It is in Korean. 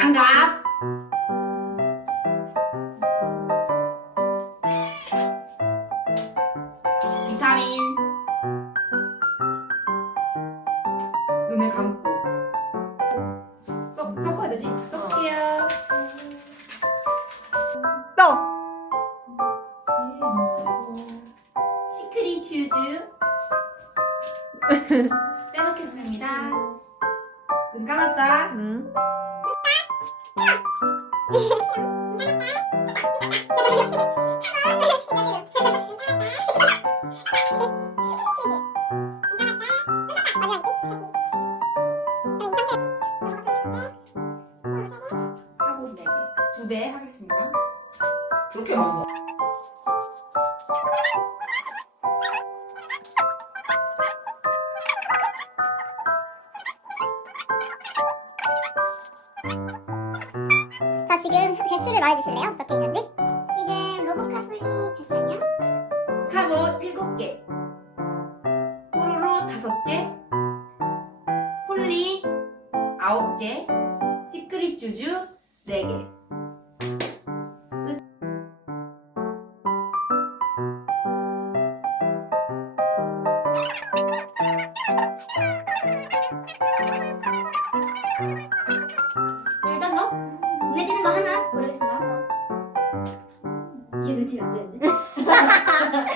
장갑. 비타민. 눈을 감고. 섞, 섞어야 되지? 섞을게요. 또. 시크릿 슈즈. 빼놓겠습니다. 눈 감았다. 응. 하고 네 개. 두배 하겠습니다. 그렇게 많아. 자 지금 개수를 말해주실래요? 몇 개 있는지? 지금 로보카폴리 잠시만요 카봇 7개. 뽀로로 5개. 폴리 9개. 시크릿 쭈쭈 4개. 这个简单